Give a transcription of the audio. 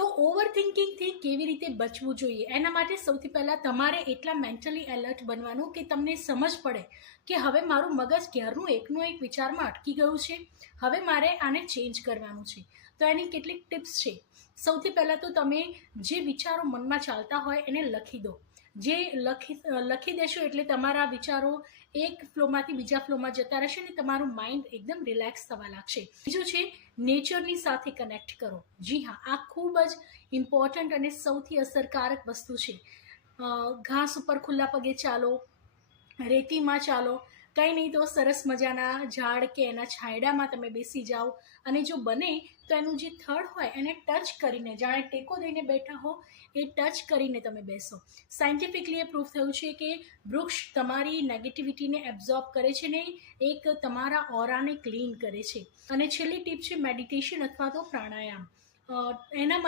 તો ઓવરથિંકિંગથી કેવી રીતે બચવું જોઈએ એના માટે સૌથી પહેલાં તમારે એટલા મેન્ટલી એલર્ટ બનવાનું કે તમને સમજ પડે કે હવે મારું મગજ ક્યારનું એકનું એક વિચારમાં અટકી ગયું છે, હવે મારે આને ચેન્જ કરવાનું છે. તો એની કેટલીક ટિપ્સ છે. સૌથી પહેલાં તો તમે જે વિચારો મનમાં ચાલતા હોય એને લખી દો. જે લખી દેશો એટલે તમારા વિચારો એક ફ્લોમાંથી બીજા ફ્લોમાં જતા રહેશે ને તમારું માઇન્ડ એકદમ રિલેક્સ થવા લાગશે. બીજું છે નેચરની સાથે કનેક્ટ કરો. જી હા, આ ખૂબ જ ઇમ્પોર્ટન્ટ અને સૌથી અસરકારક વસ્તુ છે. ઘાસ ઉપર ખુલ્લા પગે ચાલો, રેતીમાં ચાલો, કંઈ નહીં તો સરસ મજાના ઝાડ કે એના છાંયડામાં તમે બેસી જાઓ અને જો બને તો એનું જે થડ હોય એને ટચ કરીને, જાણે ટેકો દઈને બેઠા હો એ ટચ કરીને તમે બેસો. સાયન્ટિફિકલી એ પ્રૂફ થયું છે કે વૃક્ષ તમારી નેગેટિવિટીને એબ્ઝોર્બ કરે છે ને એક તમારા ઓરાને ક્લીન કરે છે. અને છેલ્લી ટીપ છે મેડિટેશન અથવા તો પ્રાણાયામ. એના